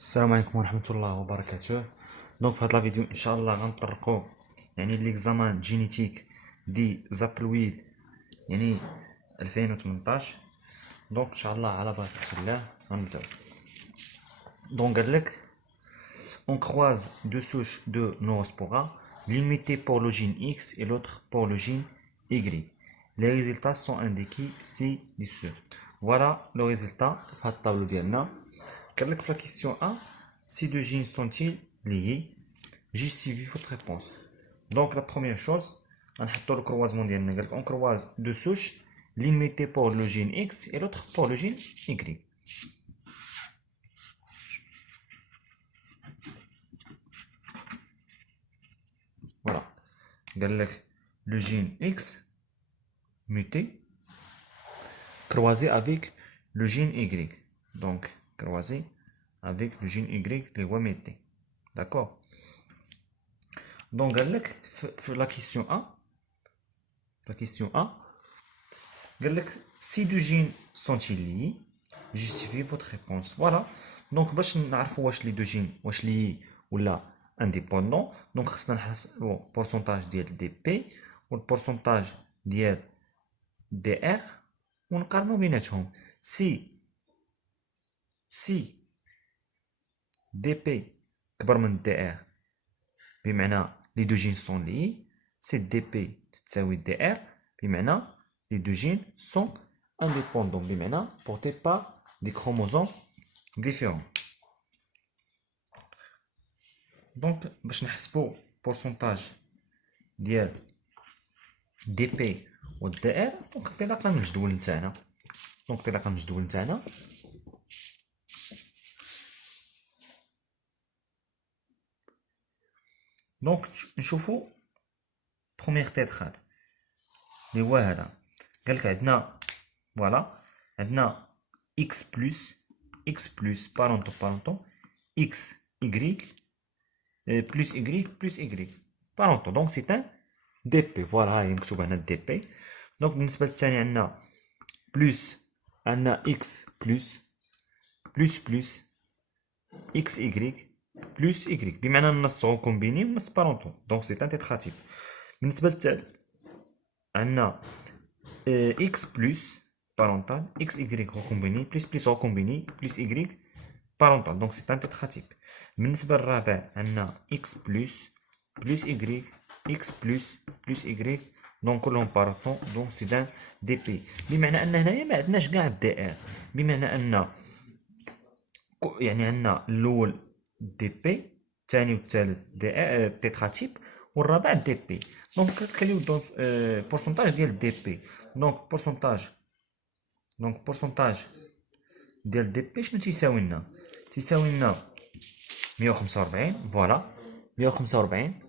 السلام عليكم ورحمة الله وبركاته. دونك في هاد لا فيديو ان شاء الله غنطرقو ليكزامان جينيتيك دي زابلويد 2018. دونك ان شاء الله على بركة الله غنبداو. دونك قالك on croise deux souches de Neurospora, l'une mutée pour le gène X et l'autre pour le gène Y. Les résultats sont indiqués ci-dessus. Voilà le résultat في هاد الطابلو ديالنا. قال لك في la question A, ces deux gènes sont-ils liés? Justifie votre réponse. Donc la première chose, نحطو le croisement ديالنا. قال لك on croise deux souches, l'une mutée pour le gène X et l'autre pour le gène Y. Voilà. Le gène X muté croisé avec le gène Y. Donc, croisé avec le gène Y, les voies muté. D'accord? Donc, la question A. Si deux gènes sont-ils liés? Justifiez votre réponse. Voilà. Donc, باش نعرفوا واش les deux gènes واش liés ولا indépendant. Donc, خصنا نحسبوا pourcentage ديال dp والبورسونتاج ديال dr ونقارنوا بيناتهم. si dp كبر من dr بمعنى les deux gènes sont liés. si dp تساوي dr بمعنى les deux gènes sont indépendants بمعنى portés par des chromosomes différents. Donc باش نحسبوا pourcentage ديال dp و dr دونك انطلاقا من الجدول نتاعنا. دونك نشوفوا بروميير تيتراد اللي هو هذا. قالك عندنا فوالا عندنا x plus بارونتو x y plus y بارونتو. دونك سي ان دي بي. فوالا ها هي مكتوبه هنا دي بي. دونك بالنسبه للثاني عندنا بلس عندنا x plus x y plus y بمعنى النص غو كومبيني والنص بارونتو. دونك سي ان تيتراتيب. بالنسبه للثالث عندنا x plus parental x y recombini plus recombini plus y parental. Donc c'est un tétratype. بالنسبة للرابع عندنا x plus y x plus y دونك كلهم بارونتون. دونك سي ان دي بي. بمعنى ان هنايا ما عندناش كاع دي ار. بمعنى ان عندنا الاول دي بي الثاني والثالث دي ار تيتراتيب والرابع دي بي. دونك كنخليو بورسونتاج ديال دي بي. دونك بورسونتاج ديال دي بي شنو تيساوي لنا؟ تيساوي لنا 145. فوالا 145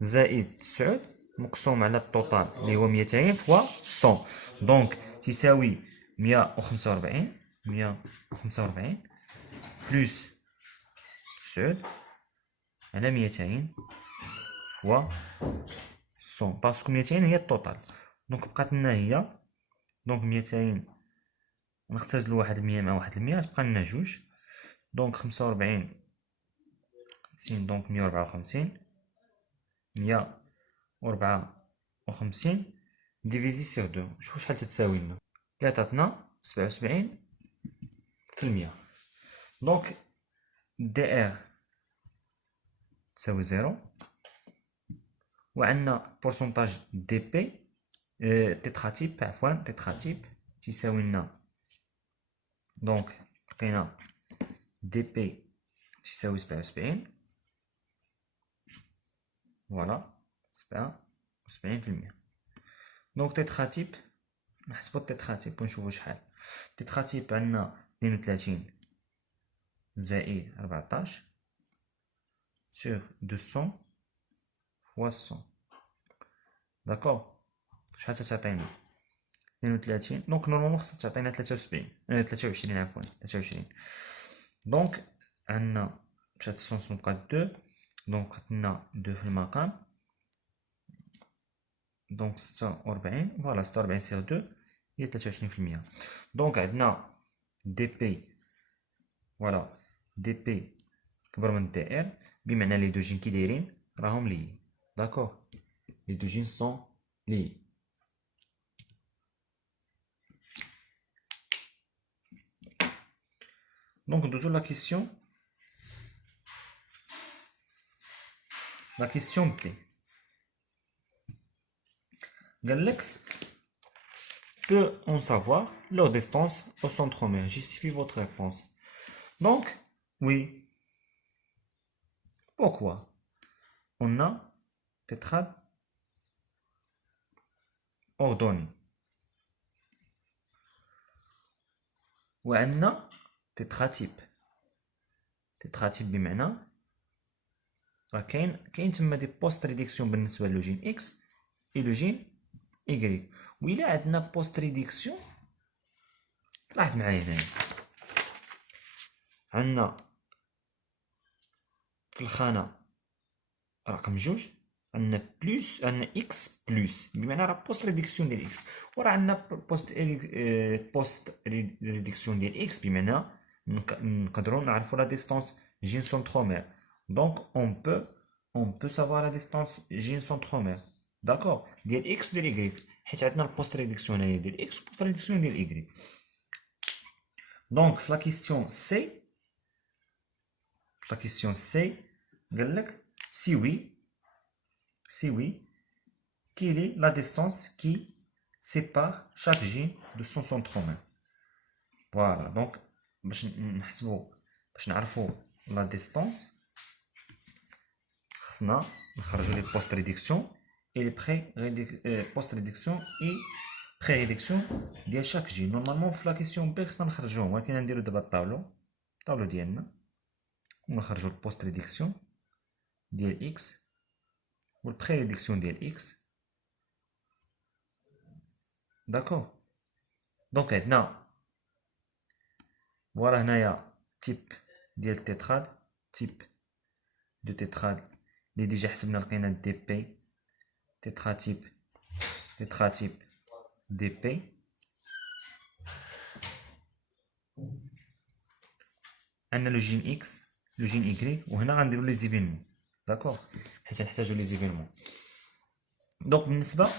زائد 9 مقسوم على التوتال اللي هو 200 فوا 100. دونك تيساوي 145 بلس 9 على 200 فوا 100 باسكو 200 هي التوتال. دونك بقات لنا هي دونك 200 نختزلو واحد المية مع واحد المية تبقى لنا جوج. دونك 45 دونك 154 ديفيزي سيغ دو. شوفو شحال تتساوي لنا. اللي عطاتنا 77%. دونك دي ار تساوي 0 وعندنا بورسونتاج دي بي تيتراتيب تيتراتيب تيساوي لنا. دونك لقينا دي بي تساوي 77. فوالا 77%. دونك تيتراتيب نحسبو التيتراتيب ونشوفو شحال. تيتراتيب عندنا 32 زائد 14 sur 200 fois 100. داكوغ شحال تتعطينا 32. دونك نورمالمون خصها تعطينا 23 عفوا 23. دونك عندنا مشات السونس بقات 2. دونك خدنا 2 في المقام. دونك 46. فوالا 46 سيغ 2 هي 23%. دونك عندنا دي بي فوالا دي بي كبر من دي ار بمعنى لي دو جين كي دايرين راهم لي داكوغ لي دو جين سون لي دونك ندوزو لا كيسيون بي قالك peut en savoir leur distance au centromère. Justifie votre réponse. Donc, oui. Pourquoi? On a tétrade ordonné. Ou on a tétratype. Tétratype بمعنى راه كاين تما دي بوست ريدكسيون بالنسبه للوجين اكس اي لوجين ايكغيك. وإلا عندنا بوست ريدكسيون لاحظ معايا هنايا عندنا في الخانة رقم جوج عندنا بلوس عندنا اكس بلوس بمعنى راه بوست ريدكسيون ديال اكس وراه عندنا بوست ريدكسيون ديال اكس بمعنى نقدروا نعرفوا لا ديستانس جين سنترومير. دونك اون بو سافوار لا ديستانس جين سنترومير داكور ديال اكس وديال ايكغيك حيت عندنا البوست ريدكسيون هنايا ديال اكس والبوست ريدكسيون ديال ايكغيك. دونك في لا كيسيون سي la question C, si oui, quelle est la distance qui sépare chaque gène de son centromère? Voilà, donc, باش نعرفوا la distance, خصنا نخرجوا les post-réductions et les post-réductions et pré-réductions ديال chaque gène. Normalement, في la question B خصنا نخرجوهم, ولكن نديرو دابا الطابلو ديالنا. ونخرجوا البوست ريدكسيون ديال اكس والبري ريدكسيون ديال اكس داكوغ. دونك عندنا فوالا هنايا تيب ديال التيتراد تيب دو تيتراد اللي ديجا حسبنا لقينا دي بي تيتراتيب دي بي. عندنا لو جين اكس لو جين ايكغيك وهنا غنديرو لي زيفينمون داكوغ حيت نحتاجو لي زيفينمون. دونك بالنسبه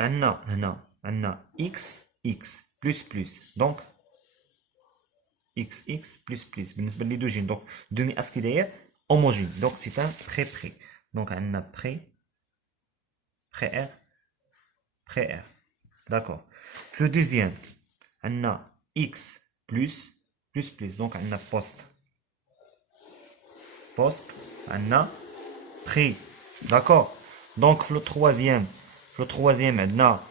عندنا اكس بلس دونك اكس بلس بالنسبه لي دو جين. دونك دومي اس كي داير هوموجين دونك سي ان بري دونك عندنا بري ار داكوغ. في لو دوزيام عندنا اكس بلس دونك عندنا بوست عندنا بري داكوغ. دونك في لو تروازيام عندنا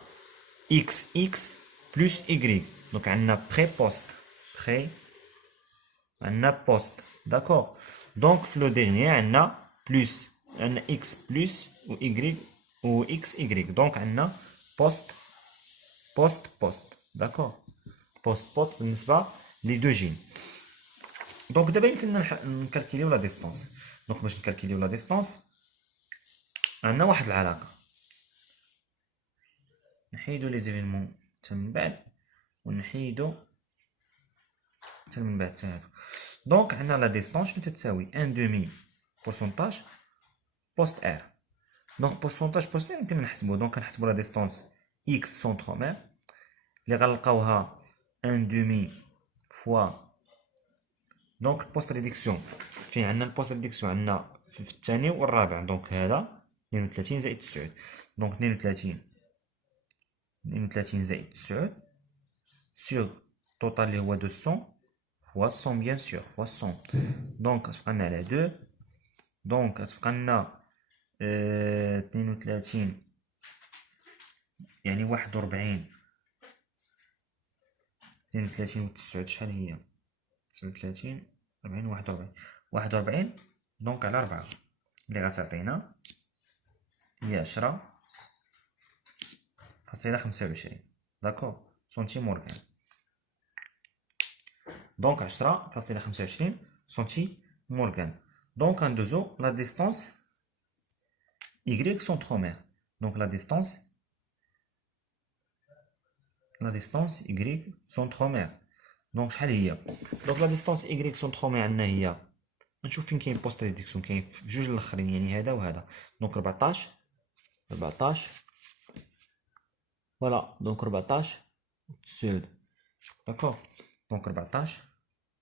اكس بلس ايكغيك دونك عندنا عندنا بوست داكوغ. دونك في لو ديرنيي عندنا بلس عندنا اكس بلس و ايكغيك و اكس ايكغيك دونك عندنا بوست داكوغ بوست بالنسبه لي دو جين. دونك دابا يمكننا نكالكيليو لا ديستانس. دونك باش نكالكيليو لا ديستانس عندنا واحد العلاقه نحيدو لي زيفينمون حتى من بعد ونحيدو حتى من بعد حتى هادو. دونك عندنا لا ديستانس شنو تتساوي ان دومي بورسونتاج بوست ار. دونك بورسونتاج بوست ار يمكن نحسبو. دونك كنحسبو لا ديستانس اكس سنترومير اللي غنلقاوها ان دومي فوا دونك البوست ريدكسيون فين عندنا البوست ريدكسيون عندنا في الثاني والرابع. دونك هذا 32 زائد 9 دونك 32 زائد 9 سور توتال اللي هو 200 فوا 100 بيان سور فوا 100 دونك غتبقى لنا على 2 دونك غتبقى لنا 32 يعني 41 32 و 9 شحال هي 39 40 41 دونك على 4 اللي غتعطينا هي 10.25 داكوغ سنتيم مورغان. دونك 10.25 سنتيم مورغان. دونك غندوزو لا ديستانس y سنترومير. دونك لا ديستانس y سنترومير دونك شحال هي؟ دونك لا ديستونس ايكغيك سونترومي عندنا هي، نشوف فين كاين بوست ريدكسيون، كاين في جوج الاخرين يعني هذا وهذا. دونك 14 فوالا. دونك 14 تسعود. داكوغ. دونك 14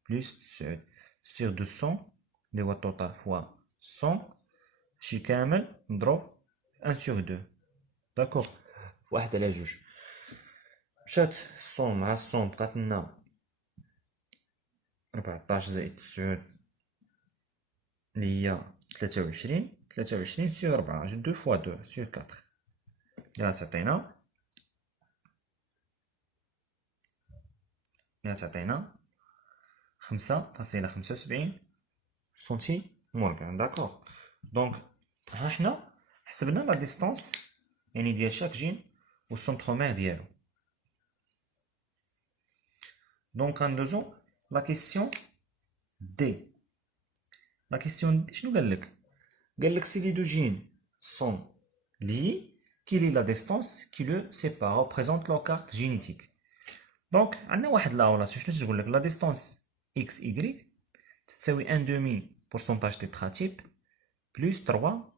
بلس تسعود سيغ 200 اللي هو التوتال فوا 100 شي كامل مضروب 1 سيغ 2. داكوغ. واحد على جوج. مشات الصوم مع الصوم بقات لنا 14 زائد 9 اللي هي 23 سيغ 4 2 فوا 2 سيغ 4 اللي تعطينا 5.75 سنتي مورغان. داكوغ. دونك ها حنا حسبنا لا ديستونس يعني ديال شاك جين والسونترومير ديالو. دونك غندوزو لا كيسيون دي. لا كيسيون دي شنو قالك؟ قالك سي لي دو جين سون لي كي لي لا ديستونس كي لو سيبار ريبريزونت لو كارت جينيتيك. دونك عندنا واحد لا ريلاسيون شنو تقول لك؟ لا ديستونس اكس ايغريك تساوي ان دومي بورسونتاج تيتراتيب بلس 3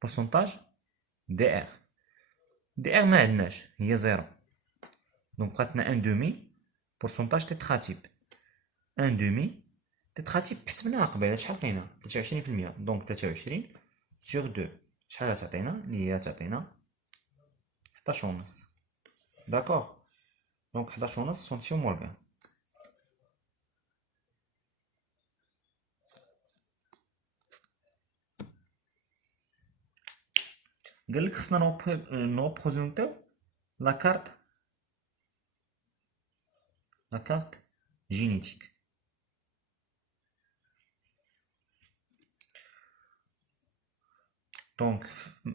بورسونتاج دي ار. دي ار ما عندناش هي زيرو. دونك بقاتنا ان دومي بورسونتاج تيتراتيب. ان دومي تيتراتيب حسبناها قبيله شحال لقينا 23%. دونك 23 سور 2 شحال تعطينا؟ اللي هي تعطينا 11 ونص. داكوغ. دونك 11 ونص سنتيم مورغان. قالك خصنا نوبريزونتيو لا كارت جينيتيك. دونك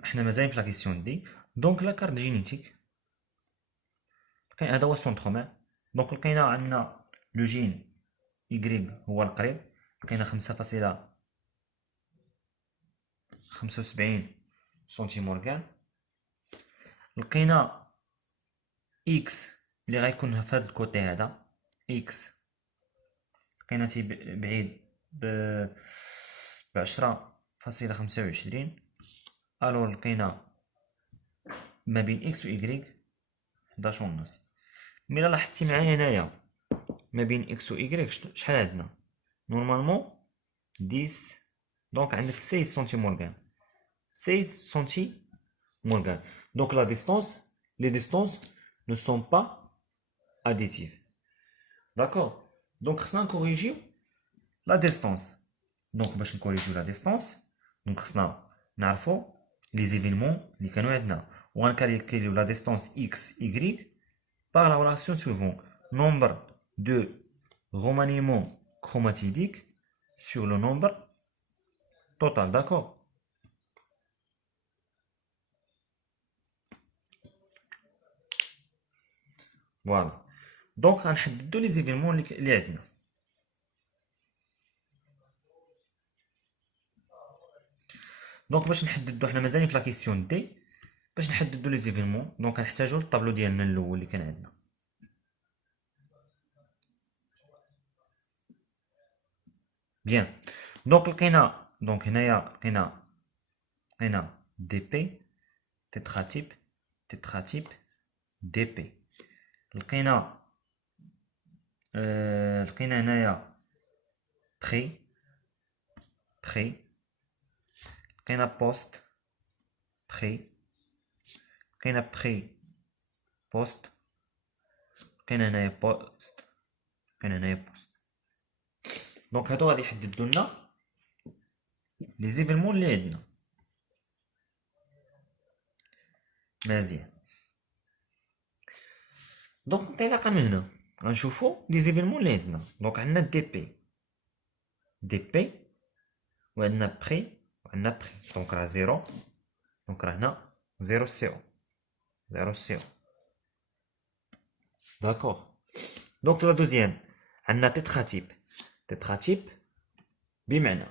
حنا مازال في لا كيسيون دي. دونك لا كارت جينيتيك كاين هذا هو السونترومير. دونك لقينا عندنا لو جين يغريك هو القريب، لقينا 5.75 سنتيم مورغان. لقينا اكس اللي غيكون في هذا الكوتي هذا اكس لقينا تي بعيد ب 10.25. الو لقينا ما بين اكس و ايغريك 11 ونص. ملي لاحظتي معايا هنايا ما بين اكس و ايغريك شحال عندنا؟ نورمالمون 10. دونك عندك 16 سنتي مورغان. 16 سنتي مورغان. دونك لا ديستونس لي ديستونس ne sont pas additives. D'accord. دونك خصنا نكوريجيو لا ديستونس. دونك باش نكوريجيو لا ديستونس دونك خصنا نعرفو لي زيفينمون اللي كانوا عندنا وغنكالكوليو لا ديستونس اكس ايغريك par la relation suivante: nombre de remaniements chromatidiques sur le nombre total. D'accord. Voilà. Donc غنحددو لي زيفينمون اللي عندنا. دونك باش نحددو حنا مازالين في لا كيسيون دي. باش نحددو لي زيفينمون دونك غنحتاجو الطابلو ديالنا الاول اللي كان عندنا. بيان. دونك لقينا دونك هنايا لقينا دي بي تيتراتيب دي بي. لقينا هنايا بري لقينا بوست بري لقينا بري بوست لقينا هنايا بوست دونك هادو غادي يحددوا لنا لي زيفينمون اللي عندنا. مزيان. دونك انطلاقا من هنا غنشوفو لي زيفينمون اللي عندنا. دونك عندنا دي بي وعندنا بري وعندنا بري. دونك راه زيرو. دونك راه هنا زيرو سي او. داكوغ. دونك في لا دوزيام عندنا تيتراتيب بمعنى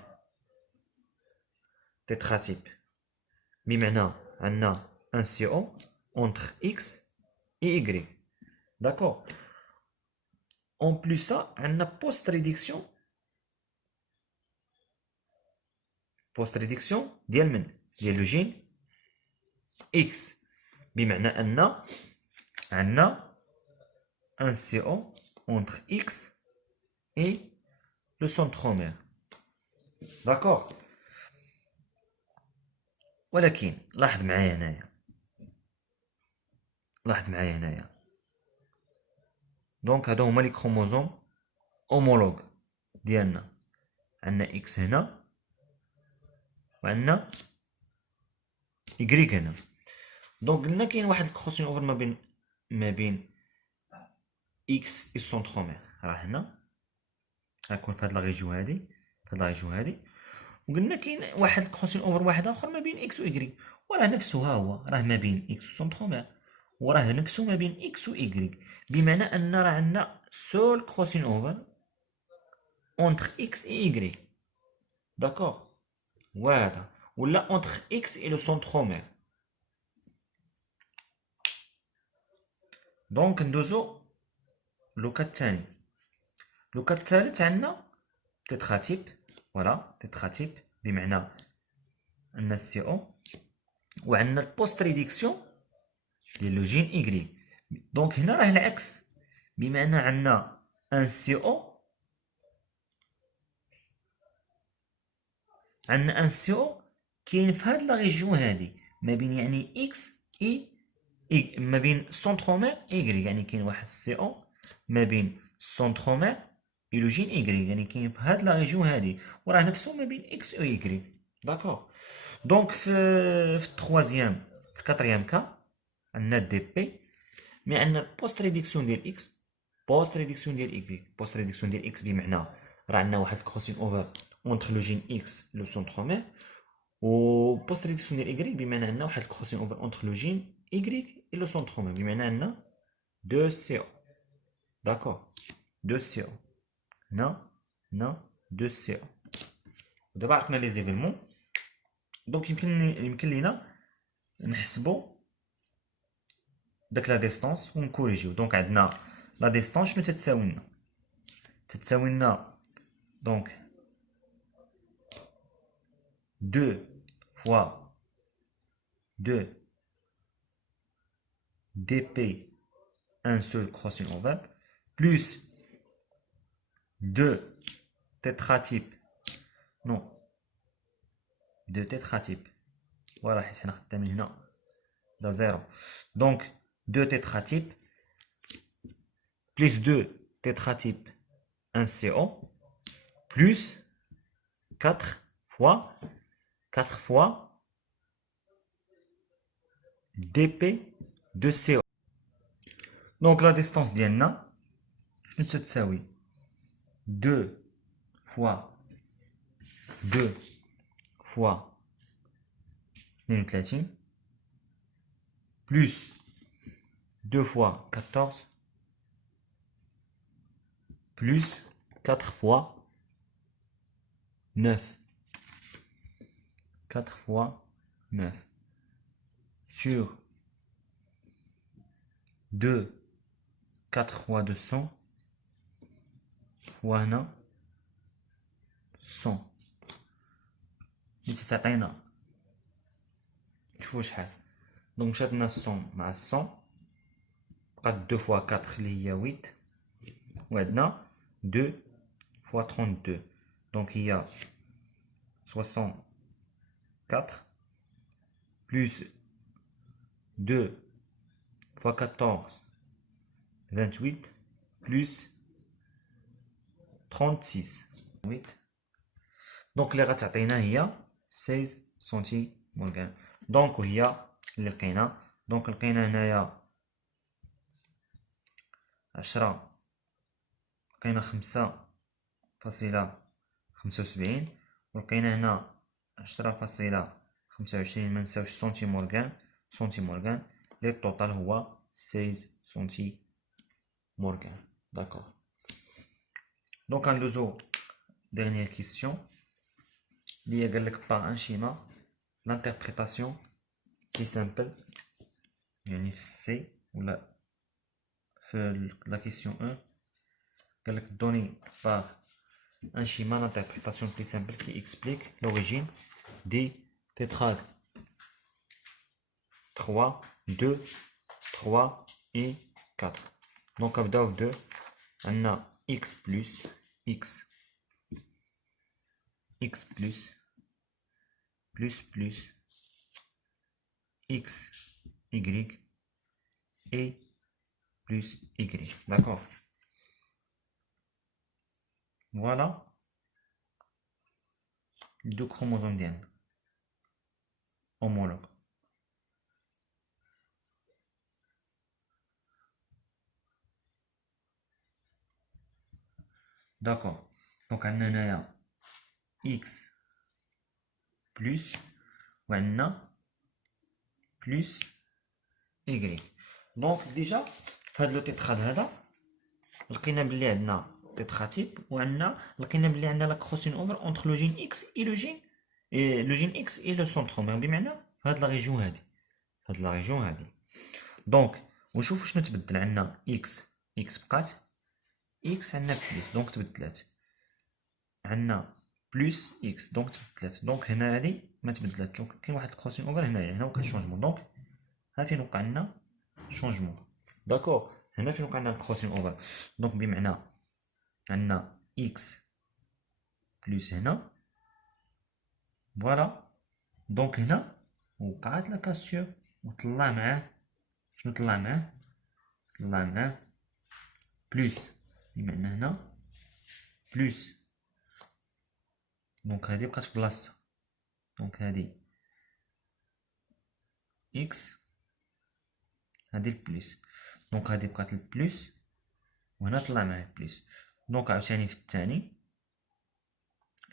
عندنا ان سي او entre x et y. D'accord. En plus ça, on a post-réduction. Post-réduction ديال le gène X. بمعنى أن عندنا un CO entre X et le centromère. D'accord. ولكن لاحظ معايا هنايا دونك هادو هما لي كروموزوم اومولوج ديالنا. عندنا اكس هنا وعندنا يكريك هنا. دونك قلنا كاين واحد الكروسين اوفر ما بين اكس و سونترومير. راه هنا غيكون في هاد لا ريجيون هادي وقلنا كاين واحد الكروسين اوفر واحد اخر ما بين اكس و يكريك. وراه نفسه ها هو راه ما بين اكس و سونترومير وراه نفسه ما بين اكس و يكريك. بمعنى ان راه عندنا سول كروسين اوفر اونتر اكس اي يكريك. داكوغ. وهذا ولا اونتر اكس اي لو سونترومير. دونك ندوزو لوكا الثاني. لوكا الثالث عندنا تيتراتيب. فوالا تيتراتيب بمعنى ان سي او وعندنا البوست ريديكسيون ديال لو جين ايغري. دونك هنا راه العكس بمعنى عندنا ان سي او كاين في هاد لا ريجيون هادي ما بين يعني اكس اي ما بين سونترومير ايغري. يعني كاين واحد سي او ما بين سونترومير اي لو جين ايغري. يعني كاين في هاد لا ريجيون هادي وراه نفسه ما بين اكس و ايغري. داكوغ. دونك في التروازيام في الكاتريام كا عندنا دي بي مي عندنا بوست ريديكسيون ديال اكس بوست ريديكسيون ديال ايغري. بوست ريديكسيون ديال اكس بمعنى راه عندنا واحد الكروسين اوفر اونتر لو جين اكس لو سونترومير و بوست ريديكسيون ديال ايغريك بمعنى عندنا واحد الكروسين اوفر اونتر لو جين ايغريك اي لو سونترومير بمعنى عندنا دو سي او. داكوغ. دو سي او هنا دو سي او. دابا عرفنا لي زيفينمون. دونك يمكن لينا نحسبوا داك لا ديستانس ونكوريجيو. دونك عندنا لا ديستانس شنو تتساوي لنا دونك 2 fois 2 dp un seul crossing over plus 2 tétratypes non 2 tétratypes. voilà حيت حنا خدامين هنا دا زيرو. دونك 2 tétratypes plus 2 tétratypes 1 CO plus 4 fois dp de CO. Donc la distance ديالنا شنو تتساوي 2 fois 32 plus 2 fois 14 plus 4 fois 9. 4 fois 9 sur 2 4 fois 200 fois 100. تعطينا شوفوا شحال. دونك مشات لنا 100 مع 100 بقات 2 fois 4 اللي هي 8 وعندنا 2 fois 32 دونك هي 64 plus 2 fois 14 28 plus 36 8. دونك اللي غتعطينا هي 16 سنتي مورغان. دونك وهي اللي لقينا. دونك لقينا هنايا 10 لقينا 5.75 ولقينا هنا 10.25 منساوش سنتي مورغان. لي التوتال هو 16 سنتي مورغان. داكوغ. دونك غندوزو dernière question اللي هي قالك par un schéma l'interprétation qui est simple يعني في السي ولا في la question 1 قال لك donné par un schéma d'interprétation plus simple qui explique l'origine des tétrades 3, 2, 3 et 4. Donc نبداو ب 2 عندنا x plus x plus x y et plus y. D'accord. Voilà les deux chromosomes d'N homologues. D'accord. Donc on a x plus ou plus y. Donc déjà في le tétrade هذا لقينا بلي عندنا tétratype وعندنا لقينا بلي عندنا لا crossing over entre le gène X et le gène X et le centromère بمعنى في هاد لا ريجون هادي دونك ونشوفوا شنو تبدل عندنا X بقات X عندنا بلس دونك تبدلات عندنا بلس X دونك تبدلات دونك هنا هادي ما تبدلات دونك كاين واحد الكروسين اوفر هنا وقع شونجمون دونك ها فين وقع لنا شونجمون داكور هنا فين وقع لنا الكروسين اوفر دونك بمعنى عندنا X بلس هنا فوالا دونك هنا وقعت لا كاسيور وطلع معاه شنو طلع معاه بلس بمعنى هنا بلس دونك هادي بقات في بلاصتها دونك هادي اكس هادي البلس دونك هادي بقات البلس وهنا طلع معاه بلس دونك عاوتاني في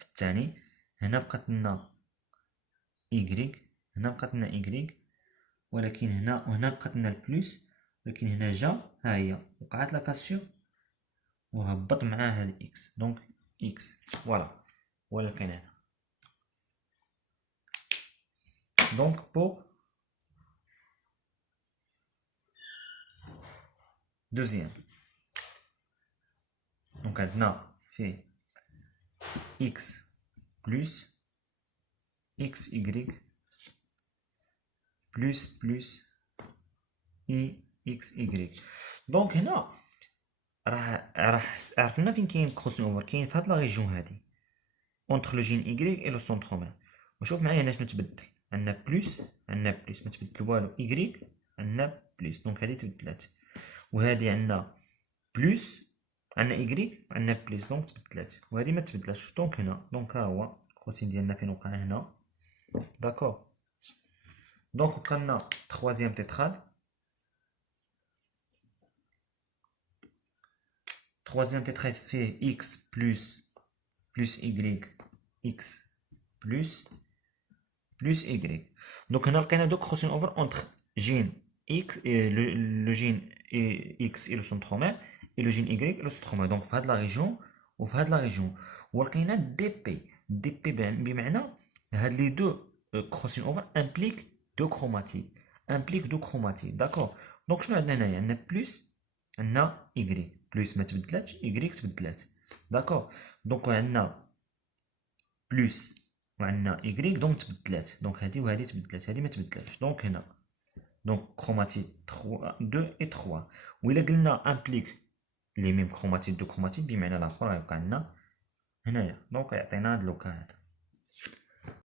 الثاني هنا بقات لنا إيكغيك هنا بقات لنا إيكغيك ولكن هنا وهنا بقات لنا البلس ولكن هنا جا ها هي وقعت لا كاسيور وهبط معاه هاد اكس دونك اكس فوالا ولا كاين هنا دونك بور دوزيام دونك عندنا فيه اكس بلس اكس إيكغيك بلس اي اكس إيكغيك دونك هنا راح عرفنا فين كاين كروسين اوفر كاين في هاد لا ريجيون هادي اونتر لو جين إيكغيك اي لو سونترومير وشوف معايا هنا شنو تبدل عندنا بلس ما تبدل والو إيكغيك عندنا بلس دونك هادي تبدلات وهادي عندنا بلس عندنا إيكغيك عندنا بلس دونك تبدلات وهادي ما تبدلاتش دونك هنا دونك ها هو الكروسين ديالنا فين وقع هنا داكور دونك وقع لنا troisième tétrade troisième tétrade fait x plus y x plus y donc هنا لقينا دو crossing over entre gène x et le gène x et le centromère et le gène y et le centromère donc في هاد لا ريجون وفي هاد لا ريجون ولقينا دي بي بمعنى هاد لي دو crossing over implique دو كروماتيد داكور دونك شنو عندنا هنايا عندنا بلس عندنا y بلس ما تبدلاتش y تبدلات داكور دونك عندنا بلس وعندنا y دونك تبدلات دونك هادي وهادي تبدلات هادي ما تبدلاتش دونك هنا دونك كروماتيد 2 et 3 وإلا قلنا امبليك لي ميم كروماتيد دو كروماتيد بمعنى الاخر غيبقى عندنا هنايا دونك يعطينا هاد لوكا هذا